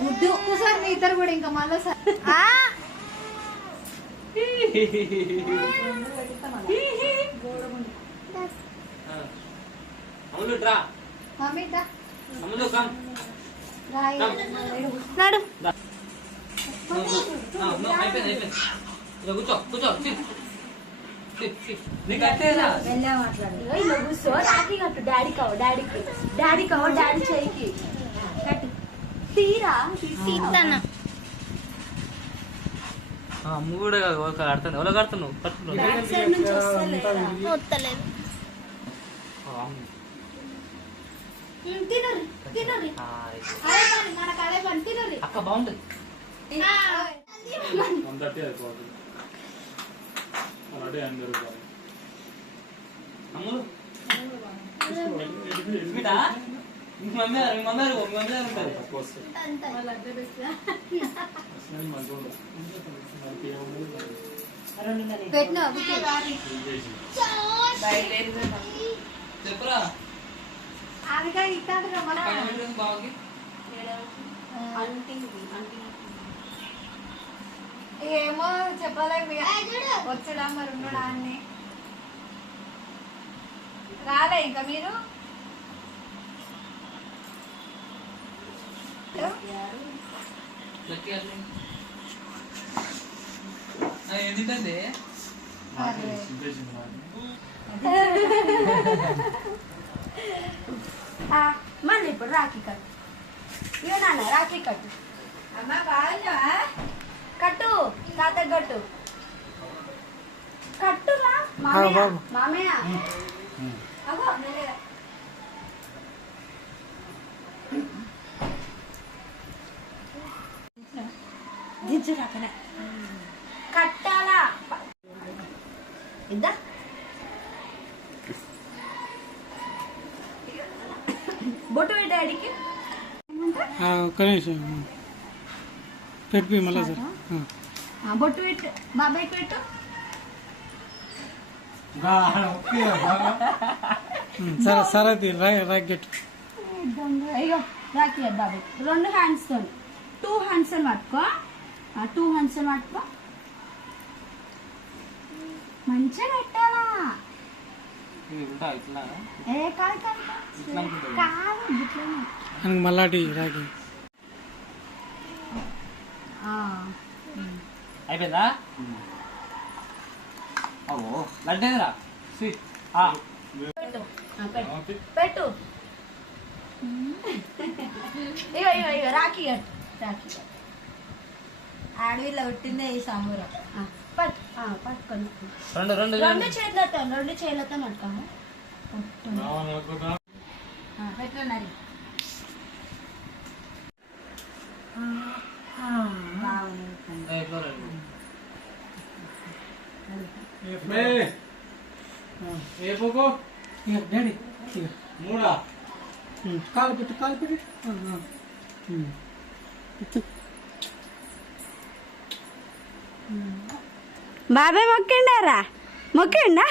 గుడ్డు ఒక్కసారి మీ ఇద్దరు కూడా ఇంకా మళ్ళీ కూర్చో కూర్చో కూర్చో రాఖీ కట్టు డాడీ కావు డాడీ కావు డాడీ చేయికి కట్టు తీరా తీస్తాను అమ్మ కూడా కడుతుంది ఎవరో కడుతున్నావు అక్క బాగుంటుంది అమ్ములు చెప్పురా ఏమో చెప్పలేము వచ్చడా మరి ఉన్నాడా అని రాలే ఇంకా మీరు ఏంటంటే మళ్ళీ ఇప్పుడు రాఖీ కట్టు ఇవో నాన్న రాఖీ కట్టు అమ్మా బాగా కట్టు తాత కట్టు కట్టురా మామయ్య దించురాకనే కట్టాలా ఇద్దా బొట్టు పెట్ట డాడీకి ఒక్క నిమిషం పెట్టు మళ్ళీ సార్ బొట్టు పెట్టు బాబాయ్కి పెట్టు సరే సరే రాకెట్ అయ్యో రాఖీ బాబాయ్ 2 హ్యాండ్స్ తో 2 హ్యాండ్స్ అని పట్టుకో 2 హ్యాండ్స్ అని పట్టుకో మంచిగా పెట్టాలా ఏ కాదు మళ్ళాటి రాకి అయిపోయిందా లడ్డేదిరా స్వీట్ పెట్టు ఇగో రాఖీ రాఖీ ఆడవిలో పుట్టిందే ఈ సాంబూరం పట్టుకొని రెండు చేతులతో పట్టుకోము పెట్టండి డాడీ మూడా కాలు పెట్టు బాబాయ్ మొక్కిండారా మొక్కిండా